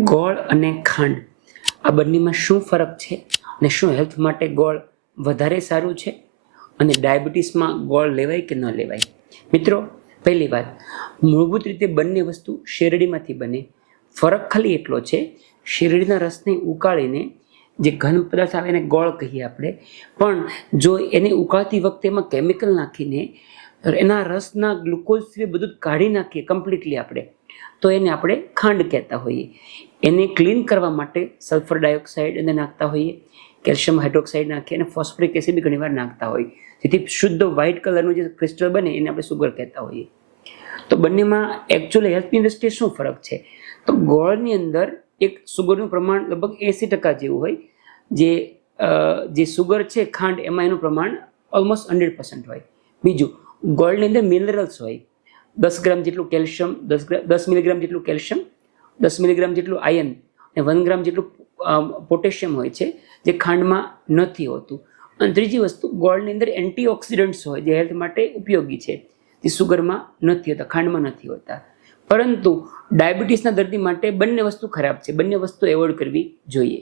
ગોળ અને ખાંડ આ બંનેમાં શું ફરક છે અને શું હેલ્થ માટે ગોળ વધારે સારું છે અને ડાયાબિટીસમાં ગોળ લેવાય કે ન લેવાય? મિત્રો, પહેલી વાત, મૂળભૂત રીતે બંને વસ્તુ શેરડીમાંથી બને. ફરક ખાલી એટલો છે, શેરડીના રસને ઉકાળીને જે ઘન પદાર્થ આવે એને ગોળ કહીએ આપણે, પણ જો એને ઉકાળતી વખતે એમાં કેમિકલ નાખીને એના રસના ગ્લુકોઝ સિવાય બધું જ કાઢી નાખીએ કમ્પ્લીટલી આપણે, તો એને આપણે ખાંડ કહેતા હોઈએ. એને ક્લીન કરવા માટે સલ્ફર ડાયોક્સાઇડ એને નાખતા હોઈએ, કેલ્શિયમ હાઇડ્રોક્સાઇડ નાખીએ અને ફોસ્ફરિક એસિડ બી ઘણીવાર નાખતા હોઈએ, જેથી શુદ્ધ વ્હાઇટ કલરનું જે ક્રિસ્ટલ બને એને આપણે સુગર કહેતા હોઈએ. તો બંનેમાં એકચ્યુઅલી હેલ્થની દ્રષ્ટિએ શું ફરક છે? તો ગોળની અંદર એક સુગરનું પ્રમાણ લગભગ 80% જેવું હોય, જે સુગર છે ખાંડ એમાં એનું પ્રમાણ ઓલમોસ્ટ 100% હોય. બીજું, ગોળની અંદર મિનરલ્સ હોય, 10 ગ્રામ જેટલું કેલ્શિયમ, 10 મિલીગ્રામ જેટલું કેલ્શિયમ, 10 મિલીગ્રામ જેટલું આયર્ન અને 1 ગ્રામ જેટલું પોટેશિયમ હોય છે, જે ખાંડમાં નથી હોતું. અને ત્રીજી વસ્તુ, ગોળની અંદર એન્ટીઓક્સિડન્ટ્સ હોય જે હેલ્થ માટે ઉપયોગી છે, જે સુગરમાં નથી હોતા, ખાંડમાં નથી હોતા. પરંતુ ડાયાબિટીસના દર્દી માટે બંને વસ્તુ ખરાબ છે, બંને વસ્તુ એવોઇડ કરવી જોઈએ.